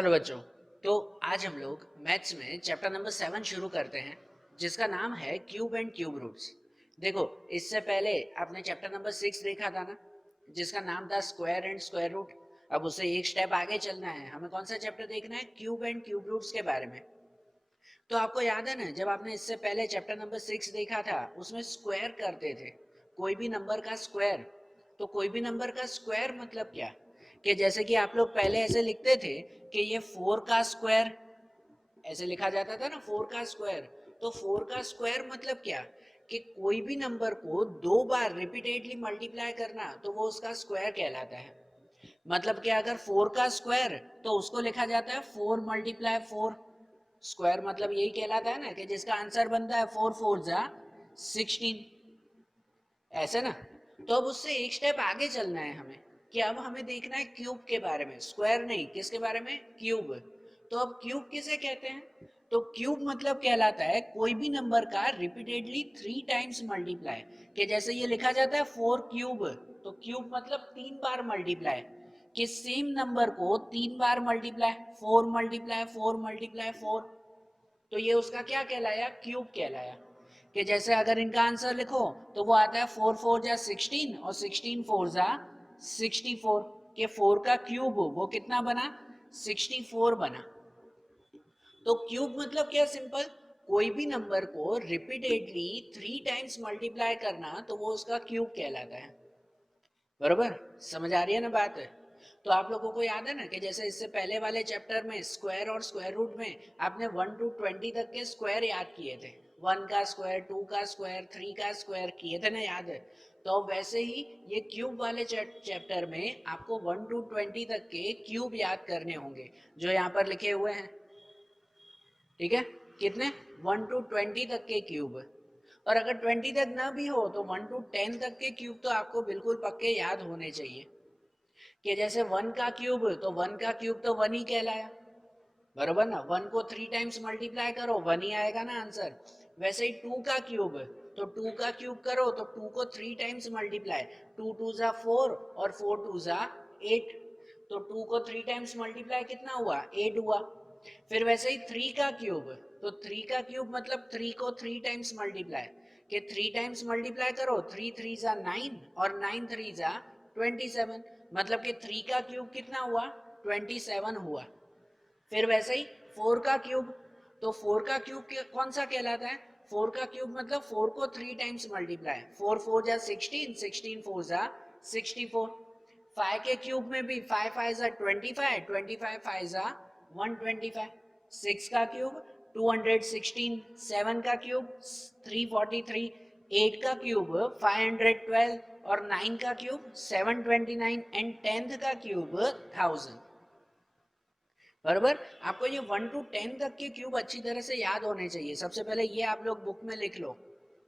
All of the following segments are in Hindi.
चलो बच्चों, तो आज हम लोग मैथ्स में चैप्टर नंबर 7 शुरू करते हैं, जिसका नाम है क्यूब एंड क्यूब रूट्स। देखो, इससे पहले आपने चैप्टर नंबर 6 देखा था ना, जिसका नाम था स्क्वायर एंड स्क्वायर रूट। अब उससे एक स्टेप आगे चलना है, हमें कौन सा चैप्टर देखना है? क्यूब एंड क्यूब रूट्स के बारे में। तो आपको याद है ना, जब आपने इससे पहले चैप्टर नंबर 6 देखा था, उसमें स्क्वायर करते थे, कोई भी नंबर का स्क्वायर। तो कोई भी नंबर का स्क्वायर मतलब क्या? कि जैसे कि आप लोग पहले ऐसे लिखते थे कि ये 4 का स्क्वायर, ऐसे लिखा जाता था ना, 4 का स्क्वायर। तो 4 का स्क्वायर मतलब क्या? कि कोई भी नंबर को दो बार रिपीटेडली मल्टीप्लाई करना, तो वो उसका स्क्वायर कहलाता है। मतलब कि अगर 4 का स्क्वायर, तो उसको लिखा जाता है 4 मल्टीप्लाई 4। स्क्वायर मतलब यही कहलाता है ना, कि जिसका आंसर बनता है 4 4 जा 16, ऐसे ना। तो अब उससे एक स्टेप आगे चलना है हमें, कि अब हमें देखना है क्यूब के बारे में, स्क्वायर नहीं, किसके बारे में? क्यूब। तो अब क्यूब किसे कहते हैं? तो क्यूब मतलब कहलाता है कोई भी नंबर का रिपीटेडली 3 टाइम्स मल्टीप्लाई। कि जैसे ये लिखा जाता है 4 क्यूब, तो क्यूब मतलब 3 बार मल्टीप्लाई। कि सेम नंबर को 3 बार मल्टीप्लाई, 4 मल्टीप्लाई 4 मल्टीप्लाई 4, तो ये उसका क्या कहलाया? क्यूब कहलाया। कि जैसे अगर इनका आंसर लिखो, तो वो आता है 4 4 जा 16 और 16 4 जा 64। के 4 का क्यूब वो कितना बना? 64 बना। तो क्यूब मतलब क्या? सिंपल, कोई भी नंबर को रिपीटेडली 3 टाइम्स मल्टीप्लाई करना, तो वो उसका क्यूब कहलाता है। बरोबर? समझ आ रही है ना बात? तो आप लोगों को याद है ना, कि जैसे इससे पहले वाले चैप्टर में स्क्वायर और स्क्वायर रूट में आपने 1 to 20 तक के स्क्वायर याद किए थे। 1 का स्क्वायर, 2 का स्क्वायर, 3 का स्क्वायर किए थे ना, याद है? तो वैसे ही ये क्यूब वाले चैप्टर में आपको 1 to 20 तक के क्यूब याद करने होंगे, जो यहाँ पर लिखे हुए हैं। ठीक है? कितने? 1 to 20 तक के क्यूब। और अगर 20 तक ना भी हो, तो 1 to 10 तक के क्यूब तो आपको बिल्कुल पक्के याद होने चाहिए। कि जैसे 1 का क्यूब, तो 1 का क्यूब तो 1 ही कहलाया। बरोबर ना? 1 को 3 टाइम्स मल्टीप्लाई करो, 1 ही आएगा ना आंसर। वैसे ही 2 का क्यूब, तो 2 का क्यूब करो, तो 2 को 3 टाइम्स मल्टीप्लाई, 2 2 जा 4 और 4 2 जा 8। तो 2 को 3 टाइम्स मल्टीप्लाई कितना हुआ? 8 हुआ। फिर वैसे ही 3 का क्यूब, तो 3 का क्यूब मतलब 3 को 3 टाइम्स मल्टीप्लाई। कि 3 टाइम्स मल्टीप्लाई करो, 3 3 जा 9 और 9 3 जा 27। मतलब कि 3 का क्यूब कितना हुआ? 27 हुआ। फिर वैसे ही 4 का क्यूब, तो 4 का क्यूब कौन सा कहलाता है? 4 का क्यूब मतलब 4 को 3 टाइम्स मल्टीप्लाई, 4 4 जा 16, 16 4 जा 64। 5 के क्यूब में भी 5 5 जा 25, 25 5 जा 125। 6 का क्यूब 216, 7 का क्यूब 343, 8 का क्यूब 512 और 9 का क्यूब 729 एंड 10th का क्यूब 1000। बराबर? आपको ये 1 to 10 तक के क्यूब अच्छी तरह से याद होने चाहिए। सबसे पहले ये आप लोग बुक में लिख लो।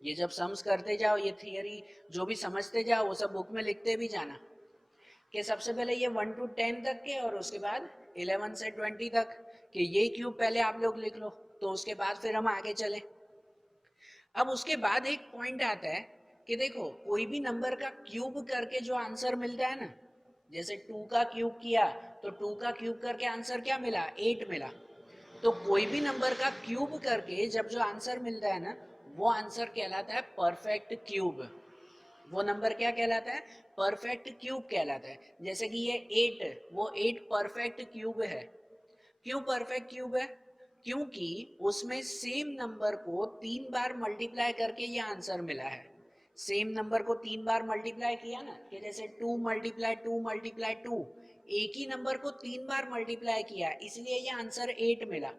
ये जब सम्स करते जाओ, ये थियरी जो भी समझते जाओ, वो सब बुक में लिखते भी जाना। कि सबसे पहले ये 1 to 10 तक के, और उसके बाद 11 से 20 तक कि ये क्यूब पहले आप लोग लिख लो, तो उसके बाद फिर हम आगे चलें। अब उसके बाद एक पॉइंट आता है कि देखो, कोई भी नंबर का क्यूब करके जो आंसर मिलता है ना, जैसे 2 का क्यूब किया, तो 2 का क्यूब करके आंसर क्या मिला? 8 मिला। तो कोई भी नंबर का क्यूब करके जब जो आंसर मिलता है ना, वो आंसर कहलाता है परफेक्ट क्यूब। वो नंबर क्या कहलाता है? परफेक्ट क्यूब कहलाता है। जैसे कि ये 8, वो 8 परफेक्ट क्यूब है। क्यों परफेक्ट क्यूब है? क्योंकि उसमें सेम नंबर को 3 बार मल्टीप्लाई करके ये आंसर मिला है। सेम नंबर को 3 बार मल्टीप्लाई किया ना, कि जैसे 2 मल्टीप्लाई 2 मल्टीप्लाई 2, एक ही नंबर को 3 बार मल्टीप्लाई किया, इसलिए ये आंसर 8 मिला।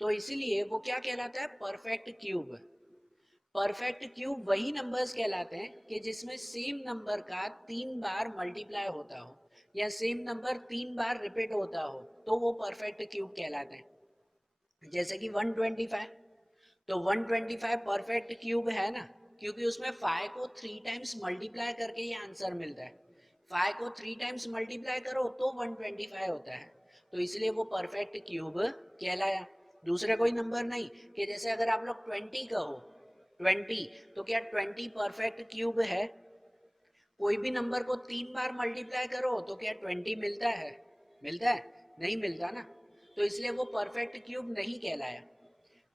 तो इसीलिए वो क्या कहलाता है? Perfect cube. परफेक्ट क्यूब वही नंबर्स कहलाते हैं कि जिसमें सेम नंबर का 3 बार मल्टीप्लाई होता हो, या सेम नंबर 3 बार रिपीट होता हो, तो वो परफेक्ट क्यूब कहलाते हैं। जैसे कि 125, तो 125 परफेक्ट क्यूब है ना, क्योंकि उसमें 5 को 3 टाइम्स मल्टीप्लाई करके ये आंसर मिलता है। 5 को 3 टाइम्स मल्टीप्लाई करो तो 125 होता है, तो इसलिए वो परफेक्ट क्यूब कहलाया। दूसरा कोई नंबर नहीं, कि जैसे अगर आप लोग 20 कहो, 20, तो क्या 20 परफेक्ट क्यूब है? कोई भी नंबर को 3 बार मल्टीप्लाई करो, तो क्या 20 मिलता है? मिलता है? नहीं मिलता ना। तो इसलिए वो परफेक्ट क्यूब नहीं कहलाया।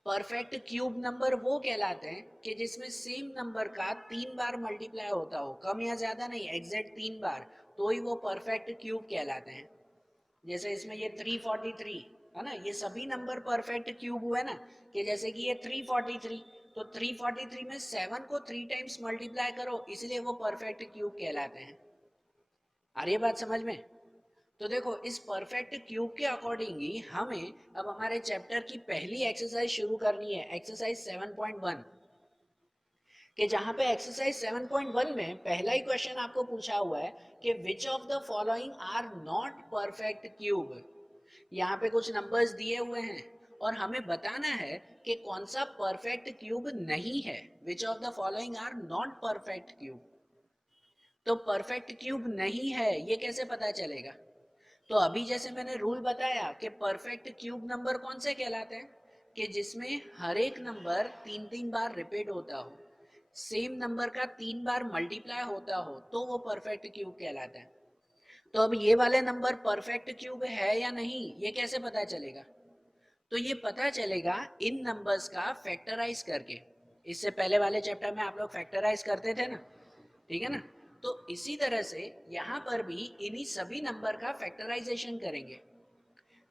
परफेक्ट क्यूब नंबर वो कहलाते हैं कि जिसमें सेम नंबर का 3 बार मल्टीप्लाई होता हो, कम या ज्यादा नहीं, एग्जैक्ट 3 बार, तो ही वो परफेक्ट क्यूब कहलाते हैं। जैसे इसमें ये 343 है ना, ये सभी नंबर परफेक्ट क्यूब हुए ना, कि जैसे कि ये 343, तो 343 में 7 को 3 टाइम्स मल्टीप्लाई करो, इसलिए वो परफेक्ट क्यूब कहलाते हैं। आ रही है बात समझ में? तो देखो इस परफेक्ट क्यूब के अकॉर्डिंग ही हमें अब हमारे चैप्टर की पहली एक्सरसाइज शुरू करनी है, एक्सरसाइज 7.1, कि जहां पे एक्सरसाइज 7.1 में पहला ही क्वेश्चन आपको पूछा हुआ है कि which of the following are not perfect cube. यहाँ पे कुछ नंबर्स दिए हुए हैं और हमें बताना है कि कौन सा परफेक्ट क्यूब नहीं है। Which of the following are not perfect cube, तो परफेक्ट क्यूब नहीं है ये कैसे पता चलेगा? तो अभी जैसे मैंने रूल बताया कि परफेक्ट क्यूब नंबर कौन से कहलाते हैं, कि जिसमें हर एक नंबर 3-3 बार रिपीट होता हो, सेम नंबर का 3 बार मल्टीप्लाई होता हो, तो वो परफेक्ट क्यूब कहलाता है। तो अब ये वाले नंबर परफेक्ट क्यूब है या नहीं ये कैसे पता चलेगा? तो ये पता चलेगा इन नंबर्स का फैक्टराइज करके। इससे पहले वाले चैप्टर में आप लोग फैक्टराइज करते थे ना, ठीक है ना? तो इसी तरह से यहाँ पर भी इन्हीं सभी नंबर का फैक्टराइजेशन करेंगे।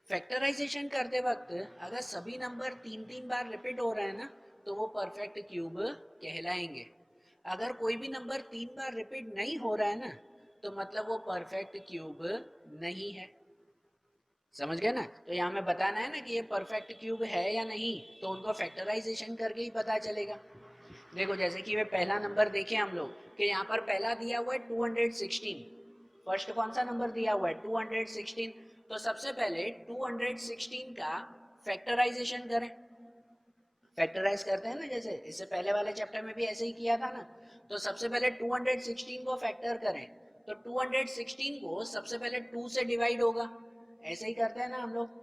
फैक्टराइजेशन करते वक्त अगर सभी नंबर 3-3 बार रिपीट हो रहे हैं ना, तो वो परफेक्ट क्यूब कहलाएंगे। अगर कोई भी नंबर 3 बार रिपीट नहीं हो रहा है ना, तो मतलब वो परफेक्ट क्यूब नहीं है। समझ गए ना? तो यहाँ में बताना है ना कि ये परफेक्ट क्यूब है या नहीं, तो उनको फैक्टराइजेशन करके ही पता चलेगा। देखो जैसे कि वे पहला नंबर देखें हम लोग, कि यहाँ पर पहला दिया हुआ है 216, फर्स्ट कौन सा नंबर दिया हुआ है 216, तो सबसे पहले 216 का फैक्टराइजेशन करें। फैक्टराइज करते हैं ना, जैसे इससे पहले वाले चैप्टर में भी ऐसे ही किया था ना। तो सबसे पहले 216 को फैक्टर करें, तो 216 को सबसे पहले 2 से डिवाइड होगा, ऐसे ही करते हैं ना हम लोग।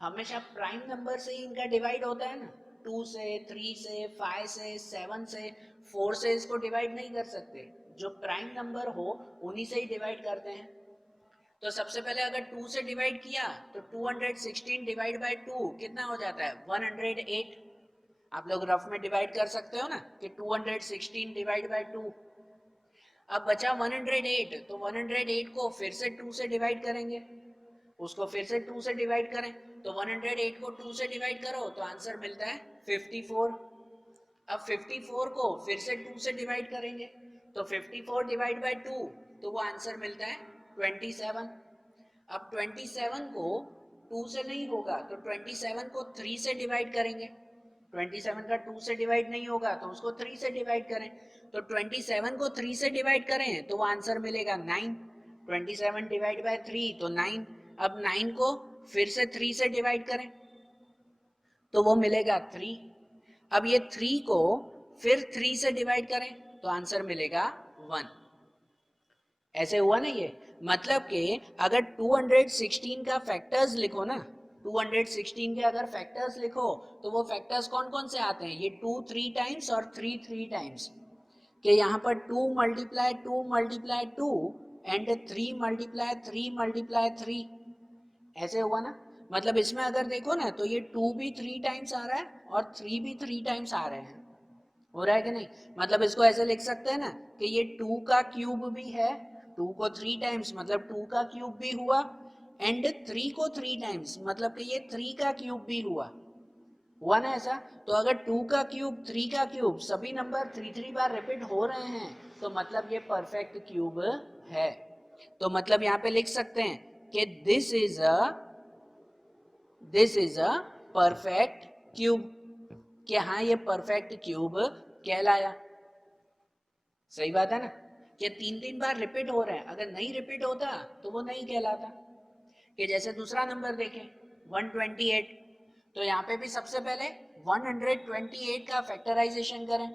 हमेशा प्राइम नंबर से ही इनका डिवाइड होता है ना, 2 से, 3 से, 5 से, 7 से, 4 से इसको डिवाइड नहीं कर सकते। जो प्राइम नंबर हो उन्हीं से ही डिवाइड करते हैं। तो सबसे पहले अगर 2 से डिवाइड किया तो 216 डिवाइड बाय 2 कितना हो जाता है 108। आप लोग रफ में डिवाइड कर सकते हो ना कि 216 डिवाइड बाय 2। अब बचा 108, तो 108 को फिर से 2 से डिवाइड करेंगे, उसको फिर से 2 से डिवाइड करें, तो 108 को 2 से डिवाइड करो तो आंसर मिलता है 54। अब 54 को फिर से 2 से डिवाइड करेंगे, तो 54 डिवाइड बाय 2, तो वो आंसर मिलता है 27। अब 27 को 2 से नहीं होगा तो 27 को 3 से डिवाइड करेंगे, 27 का 2 से डिवाइड नहीं होगा तो उसको 3 से डिवाइड करें, तो 27 को 3 से डिवाइड करें तो वो आंसर मिलेगा 9। 27 डिवाइड बाय 3 तो 9। अब 9 को फिर से 3 से डिवाइड करें तो वो मिलेगा 3। अब ये 3 को फिर 3 से डिवाइड करें तो आंसर मिलेगा 1। ऐसे हुआ ना ये, मतलब कि अगर 216 का फैक्टर्स लिखो ना, 216 के अगर फैक्टर्स लिखो तो वो फैक्टर्स कौन कौन से आते हैं, ये 2 3 टाइम्स और 3 3 टाइम्स, कि यहाँ पर 2 multiply 2 multiply 2 and 3 multiply 3 multiply 3, ऐसे हुआ ना। मतलब इसमें अगर देखो ना तो ये 2 भी 3 टाइम्स आ रहा है और 3 भी 3 टाइम्स आ रहे हैं, हो रहा है कि नहीं? मतलब इसको ऐसे लिख सकते हैं ना कि ये 2 का क्यूब भी है, 2 को 3 टाइम्स मतलब 2 का क्यूब भी हुआ, एंड 3 को 3 टाइम्स मतलब कि ये 3 का क्यूब भी हुआ ना ऐसा। तो अगर 2 का क्यूब 3 का क्यूब सभी नंबर 3 बार रिपीट हो रहे हैं तो मतलब ये परफेक्ट क्यूब है। तो मतलब यहाँ पे लिख सकते हैं कि this is a perfect cube, कि हाँ ये परफेक्ट क्यूब कहलाया। सही बात है ना, कि 3 बार रिपीट हो रहे हैं, अगर नहीं रिपीट होता तो वो नहीं कहलाता। कि जैसे दूसरा नंबर देखें 128, तो यहाँ पे भी सबसे पहले 128 का फैक्टराइजेशन करें,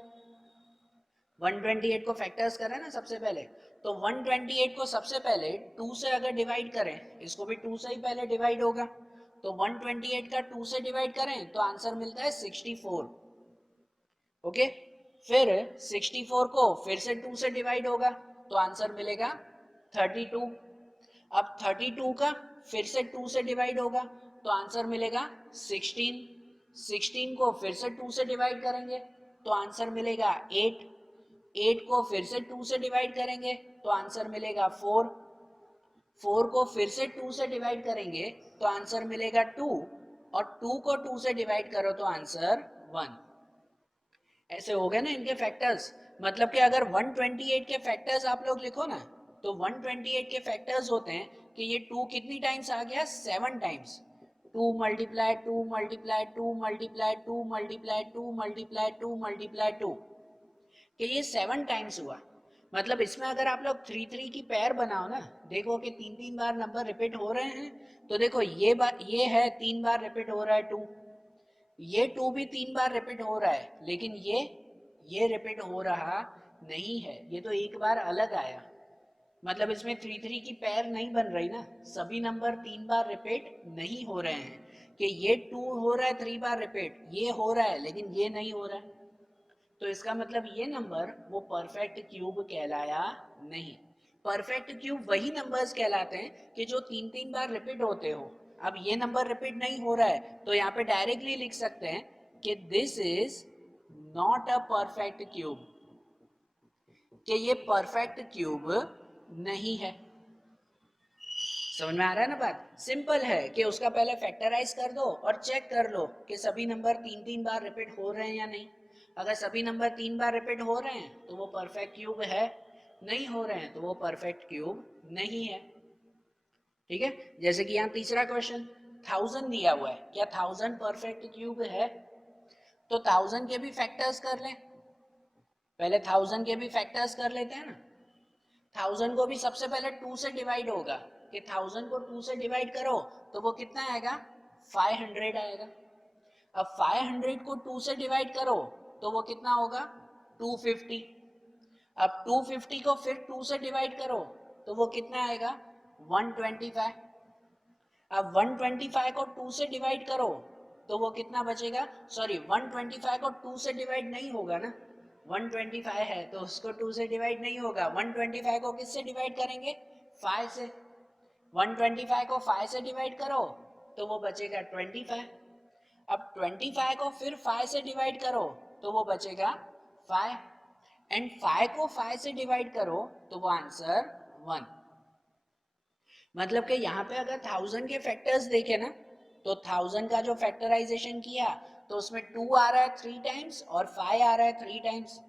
128 को फैक्टर्स करें ना सबसे पहले, तो 128 को सबसे पहले 2 से अगर डिवाइड करें, इसको भी 2 से ही पहले डिवाइड होगा, तो 128 का 2 से डिवाइड करें तो आंसर मिलता है 64। ओके, फिर 64 को फिर से 2 से डिवाइड होगा तो आंसर मिलेगा 32। अब 32 का फिर से 2 से डिवाइड होगा तो आंसर मिलेगा 16। 16 को फिर से 2 से डिवाइड करेंगे तो आंसर मिलेगा 8। 8 को फिर से 2 से डिवाइड करेंगे तो आंसर मिलेगा 4। 4 को फिर से 2 से डिवाइड करेंगे तो आंसर मिलेगा 2 और 2 को 2 से डिवाइड करो तो आंसर 1। ऐसे हो गए ना इनके फैक्टर्स। मतलब कि अगर 128 के फैक्टर्स आप लोग लिखो ना तो 128 के फैक्टर्स होते हैं कि ये 2 कितनी टाइम्स आ गया, 7 times. 2 multiply 2 multiply 2 multiply 2 multiply 2 multiply 2 multiply 2 कि ये 7 टाइम्स हुआ। मतलब इसमें अगर आप लोग 3 3 की पेयर बनाओ ना, देखो कि 3 3 बार नंबर रिपीट हो रहे हैं। तो देखो ये है 3 बार रिपीट हो रहा है 2, ये 2 भी 3 बार रिपीट हो रहा है, लेकिन ये रिपीट हो रहा नहीं है, ये तो एक बार अलग आया। मतलब इसमें 3 3 की पेयर नहीं बन रही ना, सभी नंबर 3 बार रिपीट नहीं हो रहे हैं कि ये 2 हो रहा है 3 बार रिपीट, ये हो रहा है लेकिन ये नहीं हो रहा है। तो इसका मतलब ये नंबर वो परफेक्ट क्यूब कहलाया नहीं। परफेक्ट क्यूब वही नंबर्स कहलाते हैं कि जो 3 3 बार रिपीट होते हो। अब ये नंबर रिपीट नहीं हो रहा है तो यहाँ पे डायरेक्टली लिख सकते हैं कि this is not a perfect cube, कि ये परफेक्ट क्यूब नहीं है। समझ में आ रहा है ना बात? सिंपल है कि उसका पहले फैक्टराइज कर दो और चेक कर लो कि सभी नंबर 3 3 बार रिपीट हो रहे हैं या नहीं। अगर सभी नंबर 3 बार रिपीट हो रहे हैं तो वो परफेक्ट क्यूब है, नहीं हो रहे हैं तो वो परफेक्ट क्यूब नहीं है। ठीक है, जैसे कि यहाँ तीसरा क्वेश्चन 1000 दिया हुआ है, क्या 1000 परफेक्ट क्यूब है? तो 1000 के भी फैक्टर्स कर लें, पहले 1000 के भी फैक्टर्स कर लेते हैं ना। 1000 को भी सबसे पहले 2 से डिवाइड होगा, कि 1000 को 2 से डिवाइड करो तो वो कितना आएगा, 500 आएगा। अब 500 को 2 से डिवाइड करो तो वो कितना होगा, 250। अब 250 को फिर 2 से डिवाइड करो तो वो कितना आएगा, 125। अब 125 को 2 से डिवाइड करो तो वो कितना बचेगा, सॉरी 125 को 2 से डिवाइड नहीं होगा ना, 125 है तो उसको 2 से डिवाइड नहीं होगा। 125 को किससे डिवाइड करेंगे, 5 से। 125 को 5 से डिवाइड करो तो वो बचेगा 25। अब 25 को फिर 5 से डिवाइड करो तो वो बचेगा 5, एंड 5 को 5 से डिवाइड करो तो वो आंसर 1। मतलब कि यहाँ पे अगर 1000 के फैक्टर्स देखे ना तो 1000 का जो फैक्टराइजेशन किया तो उसमें 2 आ रहा है 3 टाइम्स और 5 आ रहा है 3 times.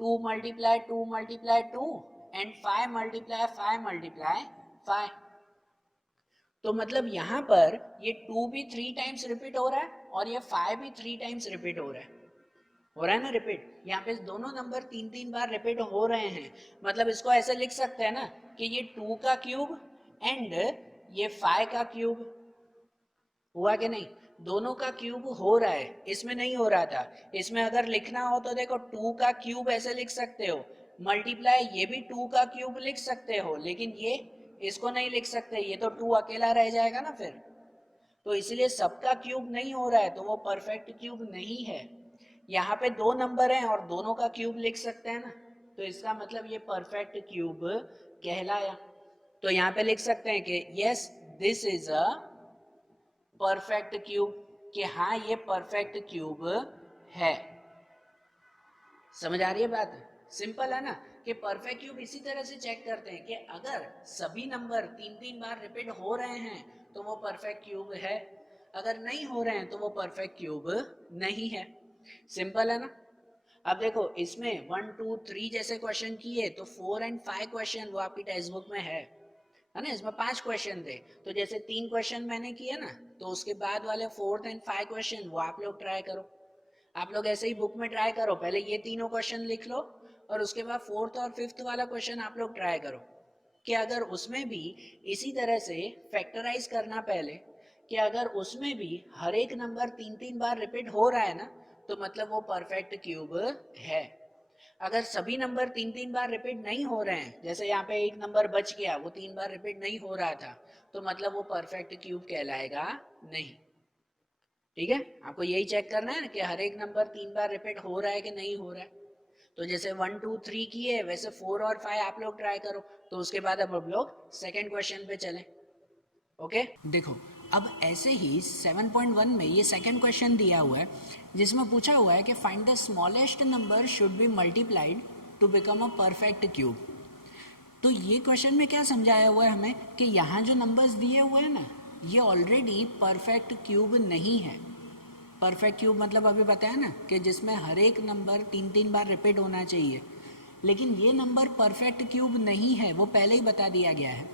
2 multiply 2 multiply 2 and 5 multiply 5 multiply 5। तो मतलब यहाँ पर ये 2 भी 3 टाइम्स रिपीट हो रहा है और ये 5 भी 3 टाइम्स रिपीट हो रहा है ना रिपीट। यहाँ पे दोनों नंबर 3 3 बार रिपीट हो रहे हैं। मतलब इसको ऐसे लिख सकते हैं ना कि ये 2 का क्यूब एंड ये 5 का क्यूब हुआ कि नहीं, दोनों का क्यूब हो रहा है, इसमें नहीं हो रहा था। इसमें अगर लिखना हो तो देखो 2 का क्यूब ऐसे लिख सकते हो, मल्टीप्लाई ये भी 2 का क्यूब लिख सकते हो, लेकिन ये इसको नहीं लिख सकते, ये तो 2 अकेला रह जाएगा ना फिर। तो इसलिए सबका क्यूब नहीं हो रहा है तो वो परफेक्ट क्यूब नहीं है। यहाँ पे 2 नंबर हैं और दोनों का क्यूब लिख सकते हैं ना, तो इसका मतलब ये परफेक्ट क्यूब कहलाया। तो यहाँ पे लिख सकते हैं कि yes this is a perfect cube, कि हाँ ये परफेक्ट क्यूब है। समझ आ रही है बात? सिंपल है ना कि परफेक्ट क्यूब इसी तरह से चेक करते हैं कि अगर सभी नंबर 3 3 बार रिपीट हो रहे हैं तो वो परफेक्ट क्यूब है, अगर नहीं हो रहे हैं तो वो परफेक्ट क्यूब नहीं है। सिंपल है ना। अब देखो इसमें 1 2 3 जैसे क्वेश्चन किए तो 4 एंड 5 क्वेश्चन वो आपकी टेक्स्ट बुक में है ना। इसमें 5 क्वेश्चन थे तो जैसे 3 क्वेश्चन मैंने किए ना, तो उसके बाद वाले 4th एंड 5 क्वेश्चन वो आप लोग ट्राई करो। आप लोग ऐसे ही बुक में ट्राई करो, पहले ये तीनों क्वेश्चन लिख लो और उसके बाद 4th और 5th वाला क्वेश्चन आप लोग ट्राई करो कि अगर उसमें भी इसी तरह से फैक्टराइज करना पहले, कि अगर उसमें भी हर एक नंबर 3 3 बार रिपीट हो रहा है ना तो मतलब वो परफेक्ट क्यूब है। अगर सभी नंबर 3 3 बार रिपीट नहीं हो रहे हैं, जैसे यहाँ पे एक नंबर बच गया वो 3 बार रिपीट नहीं हो रहा था, तो मतलब वो परफेक्ट क्यूब कहलाएगा नहीं। ठीक है, आपको यही चेक करना है कि हर एक नंबर 3 बार रिपीट हो रहा है कि नहीं हो रहा है। तो जैसे 1 2 3 किए वैसे 4 और 5 आप लोग ट्राई करो। तो उसके बाद अब हम लोग सेकेंड क्वेश्चन पे चलें। ओके देखो अब ऐसे ही 7.1 में ये सेकंड क्वेश्चन दिया हुआ है जिसमें पूछा हुआ है कि find the smallest number should be multiplied to become a perfect cube. तो ये क्वेश्चन में क्या समझाया हुआ है हमें कि यहाँ जो नंबर्स दिए हुए हैं ना, ये ऑलरेडी परफेक्ट क्यूब नहीं है। परफेक्ट क्यूब मतलब अभी बताया ना कि जिसमें हर एक नंबर 3-3 बार रिपीट होना चाहिए, लेकिन ये नंबर परफेक्ट क्यूब नहीं है, वो पहले ही बता दिया गया है।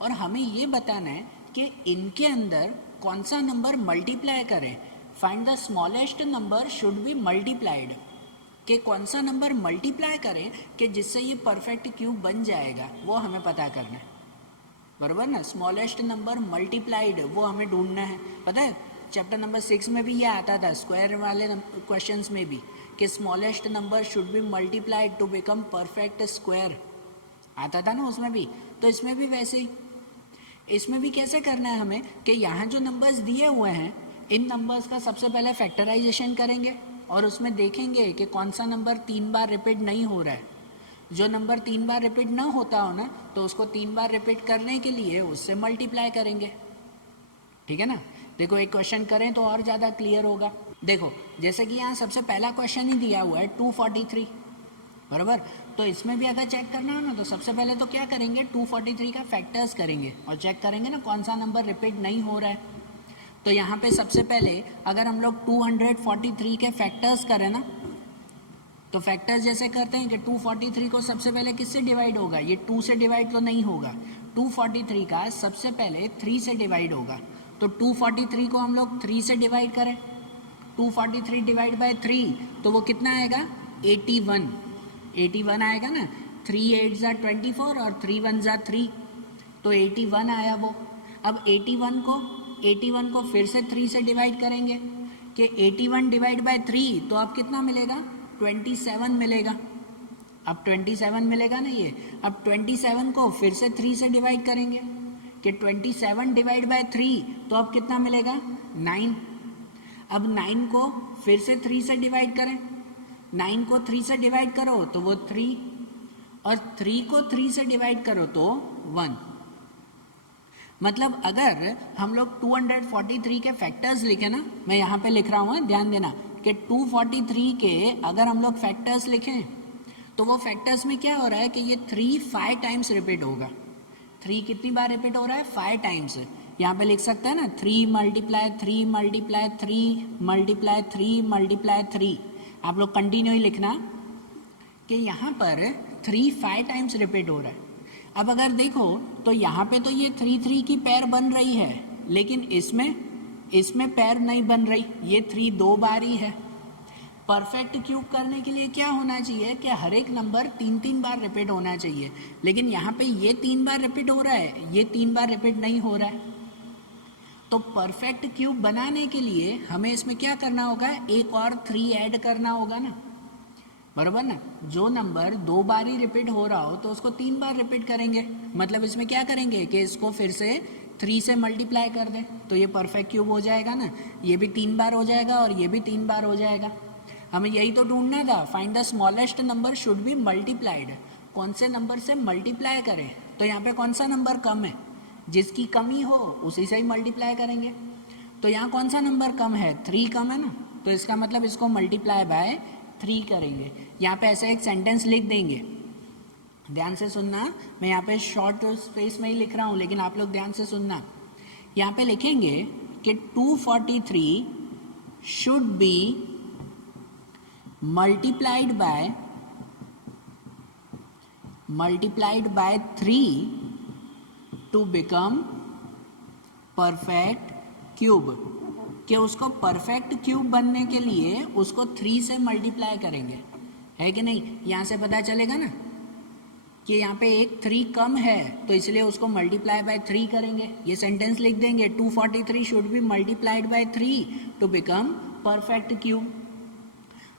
और हमें ये बताना है कि इनके अंदर कौन सा नंबर मल्टीप्लाई करें। Find the smallest number should be multiplied, कि कौन सा नंबर मल्टीप्लाई करें कि जिससे ये परफेक्ट क्यूब बन जाएगा, वो हमें पता करना है, बराबर ना। स्मॉलेस्ट नंबर मल्टीप्लाइड वो हमें ढूंढना है। पता है चैप्टर नंबर 6 में भी ये आता था, स्क्वायर वाले क्वेश्चंस में भी, कि smallest number should be multiplied to become perfect square, आता था ना उसमें भी। तो इसमें भी वैसे ही, इसमें भी कैसे करना है हमें कि यहाँ जो नंबर्स दिए हुए हैं इन नंबर्स का सबसे पहले फैक्टराइजेशन करेंगे और उसमें देखेंगे कि कौन सा नंबर 3 बार रिपीट नहीं हो रहा है। जो नंबर 3 बार रिपीट ना होता हो ना, तो उसको 3 बार रिपीट करने के लिए उससे मल्टीप्लाई करेंगे, ठीक है ना। देखो एक क्वेश्चन करें तो और ज़्यादा क्लियर होगा। देखो जैसे कि यहाँ सबसे पहला क्वेश्चन ही दिया हुआ है 243, बराबर। तो इसमें भी अगर चेक करना हो ना, तो सबसे पहले तो क्या करेंगे, 243 का फैक्टर्स करेंगे और चेक करेंगे ना कौन सा नंबर रिपीट नहीं हो रहा है। तो यहाँ पे सबसे पहले अगर हम लोग 243 के फैक्टर्स करें ना, तो फैक्टर्स जैसे करते हैं कि 243 को सबसे पहले किससे डिवाइड होगा, ये 2 से डिवाइड तो नहीं होगा, 243 का सबसे पहले 3 से डिवाइड होगा। तो 243 को हम लोग 3 से डिवाइड करें, 243 डिवाइड बाय 3 तो वो कितना आएगा, 81 आएगा ना। 3 8 ज़ा 24 और 3 1 ज़ा 3, तो 81 आया वो। अब 81 को फिर से 3 से डिवाइड करेंगे कि 81 डिवाइड बाय 3 तो अब कितना मिलेगा, 27 मिलेगा। अब 27 मिलेगा ना ये। अब 27 को फिर से 3 से डिवाइड करेंगे कि 27 डिवाइड बाय 3 तो अब कितना मिलेगा, 9। अब 9 को फिर से 3 से डिवाइड करें, 9 को 3 से डिवाइड करो तो वो 3, और 3 को 3 से डिवाइड करो तो 1। मतलब अगर हम लोग 243 के फैक्टर्स लिखे ना, मैं यहाँ पे लिख रहा हूँ, ध्यान देना कि 243 के अगर हम लोग फैक्टर्स लिखें तो वो फैक्टर्स में क्या हो रहा है कि ये 3 5 टाइम्स रिपीट होगा। 3 कितनी बार रिपीट हो रहा है, 5 टाइम्स। यहाँ पे लिख सकते हैं ना 3 मल्टीप्लाई 3 मल्टीप्लाई 3 मल्टीप्लाई 3 मल्टीप्लाई 3। आप लोग कंटिन्यू ही लिखना कि यहाँ पर 3 5 टाइम्स रिपीट हो रहा है। अब अगर देखो तो यहाँ पे तो ये 3 की पैर बन रही है, लेकिन इसमें पैर नहीं बन रही, ये 3 2 बार ही है। परफेक्ट क्यूब करने के लिए क्या होना चाहिए कि हर एक नंबर 3 बार रिपीट होना चाहिए, लेकिन यहाँ पे ये 3 बार रिपीट हो रहा है, ये 3 बार रिपीट नहीं हो रहा है। तो परफेक्ट क्यूब बनाने के लिए हमें इसमें क्या करना होगा, एक और 3 ऐड करना होगा ना, बराबर ना। जो नंबर 2 बार ही रिपीट हो रहा हो तो उसको 3 बार रिपीट करेंगे। मतलब इसमें क्या करेंगे कि इसको फिर से 3 से मल्टीप्लाई कर दें तो ये परफेक्ट क्यूब हो जाएगा ना। ये भी 3 बार हो जाएगा और ये भी 3 बार हो जाएगा। हमें यही तो ढूंढना था, find the smallest number should be multiplied, कौन से नंबर से मल्टीप्लाई करें। तो यहाँ पे कौन सा नंबर कम है, जिसकी कमी हो उसी से ही मल्टीप्लाई करेंगे। तो यहाँ कौन सा नंबर कम है, 3 कम है ना, तो इसका मतलब इसको मल्टीप्लाई बाय 3 करेंगे। यहाँ पे ऐसे एक सेंटेंस लिख देंगे, ध्यान से सुनना, मैं यहाँ पे शॉर्ट स्पेस में ही लिख रहा हूँ लेकिन आप लोग ध्यान से सुनना। यहाँ पे लिखेंगे कि 243 should be multiplied by 3 to become perfect cube, कि उसको परफेक्ट क्यूब बनने के लिए उसको 3 से मल्टीप्लाई करेंगे, है कि नहीं। यहाँ से पता चलेगा ना कि यहाँ पे एक 3 कम है तो इसलिए उसको मल्टीप्लाई बाय 3 करेंगे। ये सेंटेंस लिख देंगे, 243 should be multiplied by 3 to become perfect cube.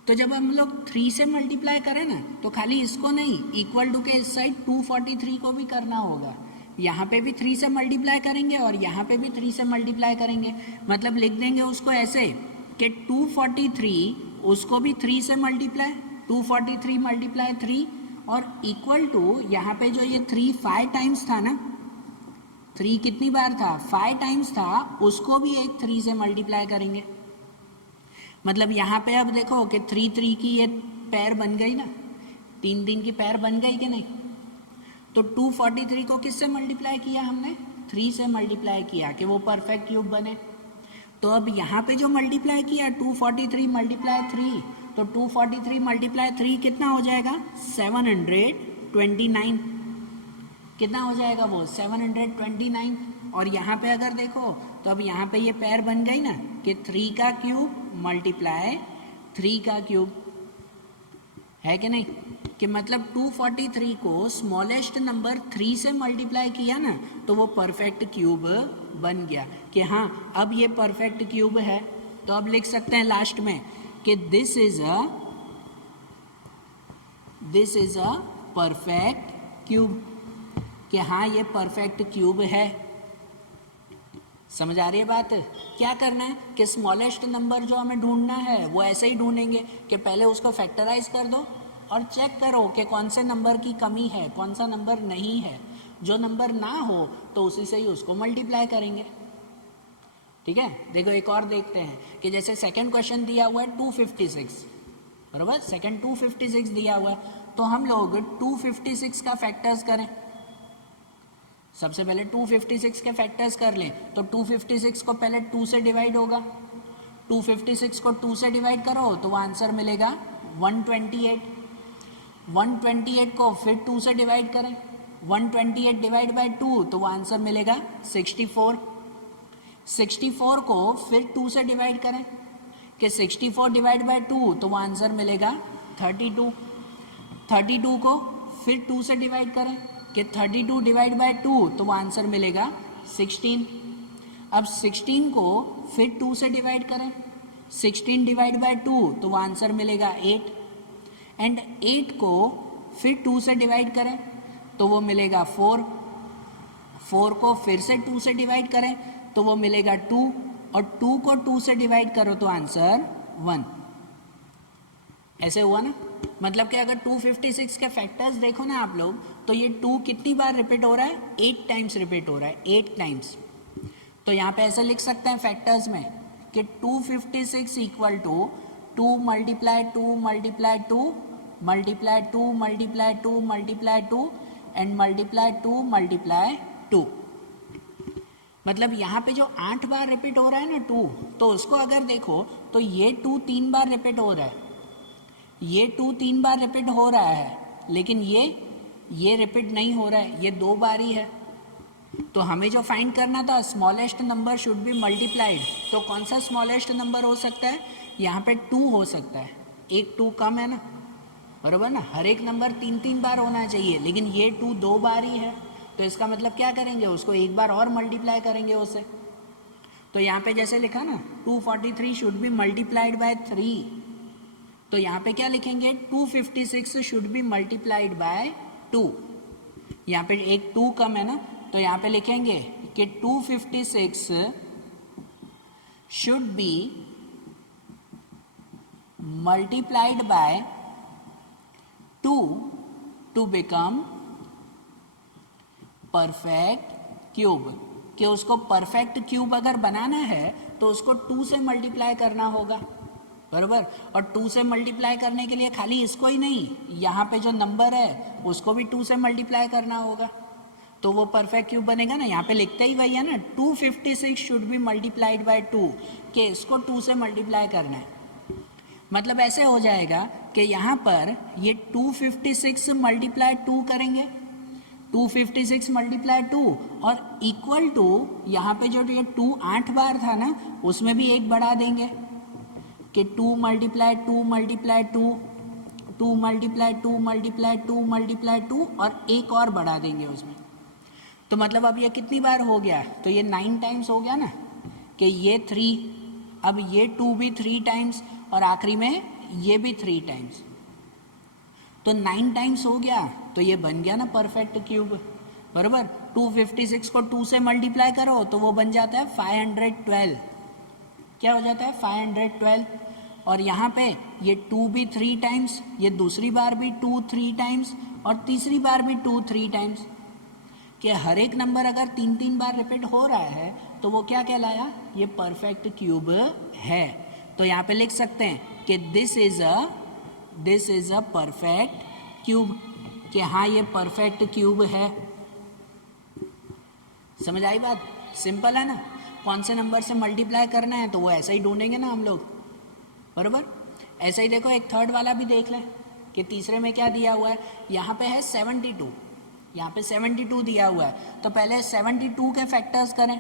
तो जब हम लोग 3 से मल्टीप्लाई करें ना, तो खाली इसको नहीं, इक्वल टू के इस साइड 243 को भी करना होगा। यहाँ पे भी 3 से मल्टीप्लाई करेंगे और यहाँ पे भी 3 से मल्टीप्लाई करेंगे। मतलब लिख देंगे उसको ऐसे कि 243 उसको भी 3 से मल्टीप्लाई, 243 मल्टीप्लाई 3 और इक्वल टू यहाँ पे जो ये 3 5 टाइम्स था ना, 3 कितनी बार था, 5 टाइम्स था, उसको भी एक 3 से मल्टीप्लाई करेंगे। मतलब यहाँ पे अब देखो कि 3 3 की ये पैर बन गई ना, 3 3 की पैर बन गई कि नहीं। तो 243 को किससे मल्टीप्लाई किया हमने, 3 से मल्टीप्लाई किया कि वो परफेक्ट क्यूब बने। तो अब यहाँ पे जो मल्टीप्लाई किया 243 मल्टीप्लाई 3, तो 243 मल्टीप्लाई 3 कितना हो जाएगा, 729। कितना हो जाएगा वो, 729। और यहाँ पे अगर देखो तो अब यहाँ पे ये पैर बन गई ना कि 3 का क्यूब मल्टीप्लाई 3 का क्यूब, है कि नहीं। कि मतलब 243 को स्मॉलेस्ट नंबर 3 से मल्टीप्लाई किया ना तो वो परफेक्ट क्यूब बन गया कि हाँ अब ये परफेक्ट क्यूब है। तो अब लिख सकते हैं लास्ट में कि this is a perfect cube, कि हाँ ये परफेक्ट क्यूब है। समझ आ रही है बात। क्या करना है कि स्मॉलेस्ट नंबर जो हमें ढूंढना है वो ऐसे ही ढूंढेंगे कि पहले उसको फैक्टराइज कर दो और चेक करो कि कौन से नंबर की कमी है, कौन सा नंबर नहीं है। जो नंबर ना हो तो उसी से ही उसको मल्टीप्लाई करेंगे। ठीक है, देखो एक और देखते हैं कि जैसे सेकंड क्वेश्चन दिया हुआ है 256, बराबर, सेकंड 256 दिया हुआ है, तो हम लोग 256 का फैक्टर्स करें। सबसे पहले 256 के फैक्टर्स कर लें तो 256 को पहले 2 से डिवाइड होगा, 256 को 2 से डिवाइड करो तो वो आंसर मिलेगा 128। 128 को फिर 2 से डिवाइड करें, 128 डिवाइड बाई 2 तो वो आंसर मिलेगा 64। 64 को फिर 2 से डिवाइड करें कि 64 डिवाइड बाई 2 तो वो आंसर मिलेगा 32। 32 को फिर 2 से डिवाइड करें कि 32 डिवाइड बाई 2 तो वो आंसर मिलेगा 16। अब 16 को फिर 2 से डिवाइड करें, 16 डिवाइड बाई 2 तो वो आंसर मिलेगा 8। एंड 8 को फिर 2 से डिवाइड करें तो वो मिलेगा 4। 4 को फिर से 2 से डिवाइड करें तो वो मिलेगा 2, और 2 को 2 से डिवाइड करो तो आंसर 1। ऐसे हुआ ना। मतलब कि अगर 256 के फैक्टर्स देखो ना आप लोग तो ये 2 कितनी बार रिपीट हो रहा है, 8 टाइम्स रिपीट हो रहा है, 8 टाइम्स। तो यहाँ पे ऐसे लिख सकते हैं फैक्टर्स में कि 256 equal to 2 multiply 2 multiply 2 multiply 2 multiply 2 multiply 2 and multiply 2 multiply 2। मतलब यहाँ पे जो 8 बार रिपीट हो रहा है ना 2, तो उसको अगर देखो तो ये 2 3 बार रिपीट हो रहा है, ये 2 3 बार रिपीट हो रहा है, लेकिन ये रिपीट नहीं हो रहा है, ये 2 बार ही है। तो हमें जो फाइंड करना था smallest number should be multiplied, तो कौन सा स्मॉलेस्ट नंबर हो सकता है, यहाँ पे 2 हो सकता है, एक 2 कम है ना, बराबर ना। हर एक नंबर 3 3 बार होना चाहिए, लेकिन ये 2 2 बार ही है। तो इसका मतलब क्या करेंगे, उसको एक बार और मल्टीप्लाई करेंगे उससे। तो यहाँ पे जैसे लिखा ना 243 शुड बी मल्टीप्लाइड बाय 3, तो यहाँ पे क्या लिखेंगे 256 शुड बी मल्टीप्लाइड बाय 2। यहाँ पे एक 2 कम है ना, तो यहाँ पे लिखेंगे कि 256 should be multiplied by 2 to become perfect cube. कि उसको परफेक्ट क्यूब अगर बनाना है तो उसको 2 से मल्टीप्लाई करना होगा, बराबर। और 2 से मल्टीप्लाई करने के लिए खाली इसको ही नहीं, यहाँ पे जो नंबर है उसको भी 2 से मल्टीप्लाई करना होगा, तो वो परफेक्ट क्यूब बनेगा ना। यहाँ पे लिखते ही वही है ना 256 शुड बी मल्टीप्लाइड बाय 2, कि इसको 2 से मल्टीप्लाई करना है। मतलब ऐसे हो जाएगा कि यहाँ पर ये 256 मल्टीप्लाई 2 करेंगे, 256 मल्टीप्लाई 2 और इक्वल टू यहाँ पे जो ये 2 8 बार था ना उसमें भी एक बढ़ा देंगे कि 2 multiply 2 multiply 2 2 multiply 2 multiply 2 multiply 2 और एक और बढ़ा देंगे उसमें। तो मतलब अब ये कितनी बार हो गया, तो ये 9 टाइम्स हो गया ना, कि ये 3, अब ये 2 भी 3 टाइम्स और आखिरी में ये भी 3 टाइम्स, तो 9 टाइम्स हो गया। तो ये बन गया ना परफेक्ट क्यूब, बराबर। 256 को 2 से मल्टीप्लाई करो तो वो बन जाता है 512। क्या हो जाता है 512। और यहाँ पे ये 2 भी 3 टाइम्स, ये दूसरी बार भी 2 3 टाइम्स और तीसरी बार भी 2 3 टाइम्स। कि हर एक नंबर अगर 3-3 बार रिपीट हो रहा है तो वो क्या कहलाया, ये परफेक्ट क्यूब है। तो यहाँ पे लिख सकते हैं कि this is a perfect cube, कि हाँ ये परफेक्ट क्यूब है। समझ आई बात? सिंपल है ना, कौन से नंबर से मल्टीप्लाई करना है तो वो ऐसा ही ढूंढेंगे ना हम लोग, बराबर। ऐसा ही देखो एक थर्ड वाला भी देख लें कि तीसरे में क्या दिया हुआ है, यहाँ पे है 72, यहाँ पे 72 दिया हुआ है। तो पहले 72 के फैक्टर्स करें,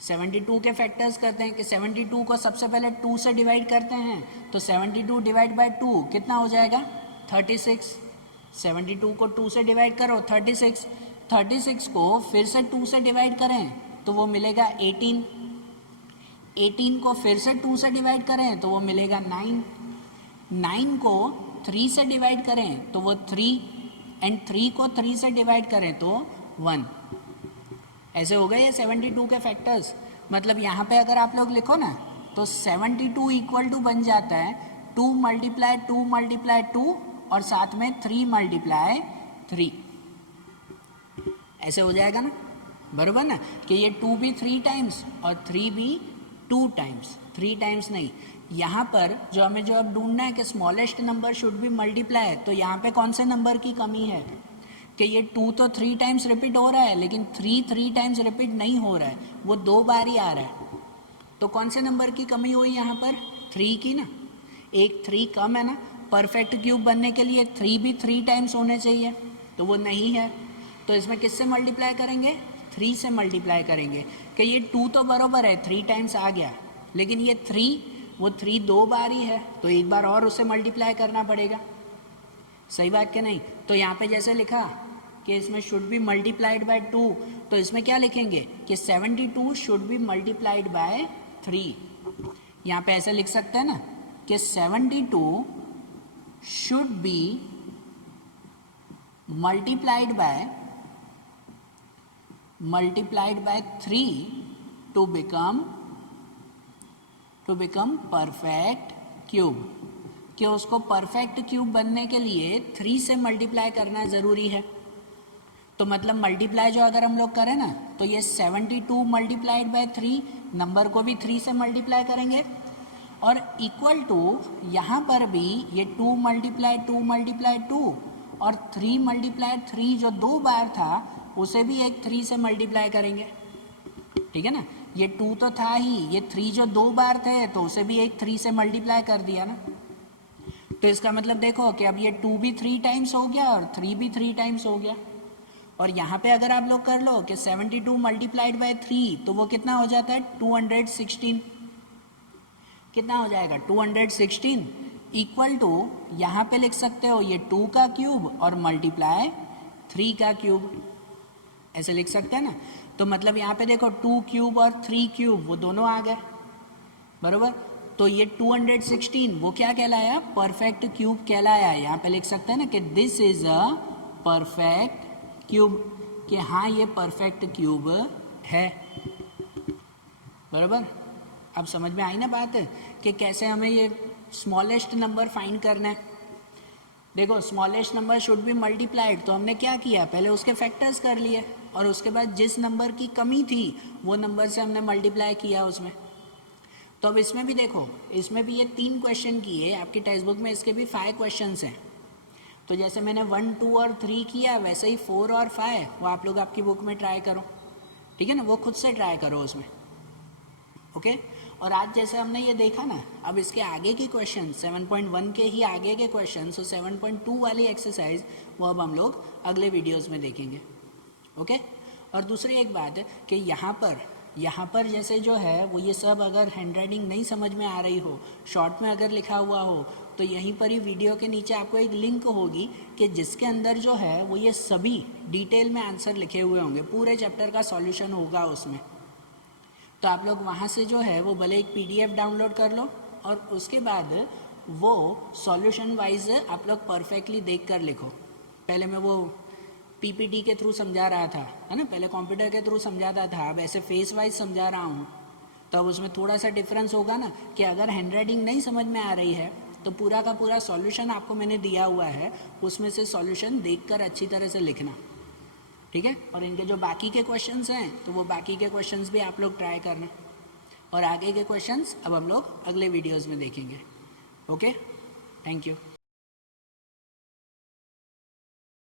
72 के फैक्टर्स करते हैं कि 72 को सबसे पहले 2 से डिवाइड करते हैं, तो 72 डिवाइड बाय 2 कितना हो जाएगा, 36। 72 को 2 से डिवाइड करो 36, 36 को फिर से 2 से डिवाइड करें तो वो मिलेगा 18, 18 को फिर से 2 से डिवाइड करें तो वो मिलेगा 9, 9 को 3 से डिवाइड करें तो वो 3, एंड 3 को 3 से डिवाइड करें तो 1। ऐसे हो गए ये 72 के फैक्टर्स। मतलब यहाँ पे अगर आप लोग लिखो ना तो 72 इक्वल टू बन जाता है 2 मल्टीप्लाई 2 मल्टीप्लाई 2 और साथ में 3 मल्टीप्लाई 3। ऐसे हो जाएगा ना, बरोबर ना, कि ये 2 भी 3 टाइम्स और 3 भी 2 टाइम्स, 3 टाइम्स नहीं। यहाँ पर जो हमें जो अब ढूंढना है कि smallest number should B multiply, तो यहाँ पे कौन से नंबर की कमी है कि ये 2 तो 3 टाइम्स रिपीट हो रहा है लेकिन 3 टाइम्स रिपीट नहीं हो रहा है, वो 2 बार ही आ रहा है। तो कौन से नंबर की कमी हुई यहाँ पर, 3 की ना, एक 3 कम है ना। परफेक्ट क्यूब बनने के लिए 3 भी 3 टाइम्स होने चाहिए, तो वो नहीं है। तो इसमें किससे मल्टीप्लाई करेंगे, 3 से मल्टीप्लाई करेंगे कि ये 2 तो बराबर है 3 टाइम्स आ गया, लेकिन ये 3 वो 3 2 बार ही है, तो एक बार और उसे मल्टीप्लाई करना पड़ेगा। सही बात कि नहीं? तो यहाँ पे जैसे लिखा कि इसमें शुड बी मल्टीप्लाइड बाय 2, तो इसमें क्या लिखेंगे कि 72 शुड बी मल्टीप्लाइड बाय 3। यहाँ पे ऐसे लिख सकते हैं ना कि 72 should be multiplied by 3 to become perfect cube, कि उसको परफेक्ट क्यूब बनने के लिए 3 से मल्टीप्लाई करना ज़रूरी है। तो मतलब मल्टीप्लाई जो अगर हम लोग करें ना तो ये 72 मल्टीप्लाइड बाय 3, नंबर को भी 3 से मल्टीप्लाई करेंगे, और इक्वल टू यहाँ पर भी ये 2 मल्टीप्लाई 2 और 3 मल्टीप्लाई 3 जो 2 बार था उसे भी एक 3 से मल्टीप्लाई करेंगे, ठीक है ना। ये 2 तो था ही, ये 3 जो 2 बार थे तो उसे भी एक 3 से मल्टीप्लाई कर दिया ना। तो इसका मतलब देखो कि अब ये 2 भी 3 टाइम्स हो गया और 3 भी 3 टाइम्स हो गया। और यहाँ पे अगर आप लोग कर लो कि 72 मल्टीप्लाइड बाय 3 तो वो कितना हो जाता है 216, कितना हो जाएगा 216 इक्वल टू, यहाँ पे लिख सकते हो ये 2 का क्यूब और मल्टीप्लाई 3 का क्यूब, ऐसे लिख सकते हैं ना। तो मतलब यहाँ पे देखो 2 क्यूब और 3 क्यूब वो दोनों आ गए, बरोबर। तो ये 216 वो क्या कहलाया, परफेक्ट क्यूब कहलाया। यहाँ पे लिख सकते हैं ना कि this is a perfect cube, कि हाँ ये परफेक्ट क्यूब है, बराबर। अब समझ में आई ना बात कि कैसे हमें ये स्मॉलेस्ट नंबर फाइंड करना है। देखो smallest number should be multiplied, तो हमने क्या किया, पहले उसके फैक्टर्स कर लिए और उसके बाद जिस नंबर की कमी थी वो नंबर से हमने मल्टीप्लाई किया उसमें। तो अब इसमें भी देखो, इसमें भी ये 3 क्वेश्चन किए आपकी टेक्स्ट बुक में, इसके भी 5 क्वेश्चंस हैं। तो जैसे मैंने 1, 2 और 3 किया वैसे ही 4 और 5 वो आप लोग आपकी बुक में ट्राई करो, ठीक है ना, वो खुद से ट्राई करो उसमें, ओके। और आज जैसे हमने ये देखा ना, अब इसके आगे की क्वेश्चन 7.1 के ही आगे के क्वेश्चन, सो 7.2 वाली एक्सरसाइज वो अब हम लोग अगले वीडियोस में देखेंगे, ओके। और दूसरी एक बात है कि यहाँ पर जैसे जो है वो ये सब अगर हैंडराइटिंग नहीं समझ में आ रही हो, शॉर्ट में अगर लिखा हुआ हो, तो यहीं पर ही वीडियो के नीचे आपको एक लिंक होगी कि जिसके अंदर जो है वो ये सभी डिटेल में आंसर लिखे हुए होंगे, पूरे चैप्टर का सॉल्यूशन होगा उसमें। तो आप लोग वहाँ से जो है वो भले एक PDF डाउनलोड कर लो और उसके बाद वो सॉल्यूशन वाइज आप लोग परफेक्टली देख कर लिखो। पहले मैं वो PPT के थ्रू समझा रहा था, है ना, पहले कंप्यूटर के थ्रू समझाता था, अब ऐसे फेस वाइज समझा रहा हूँ, तो अब उसमें थोड़ा सा डिफरेंस होगा ना कि अगर हैंडराइटिंग नहीं समझ में आ रही है तो पूरा का पूरा सॉल्यूशन आपको मैंने दिया हुआ है, उसमें से सॉल्यूशन देखकर अच्छी तरह से लिखना, ठीक है। और इनके जो बाकी के क्वेश्चंस हैं तो वो बाकी के क्वेश्चंस भी आप लोग ट्राई करना, और आगे के क्वेश्चंस अब हम लोग अगले वीडियोस में देखेंगे। Okay, thank you.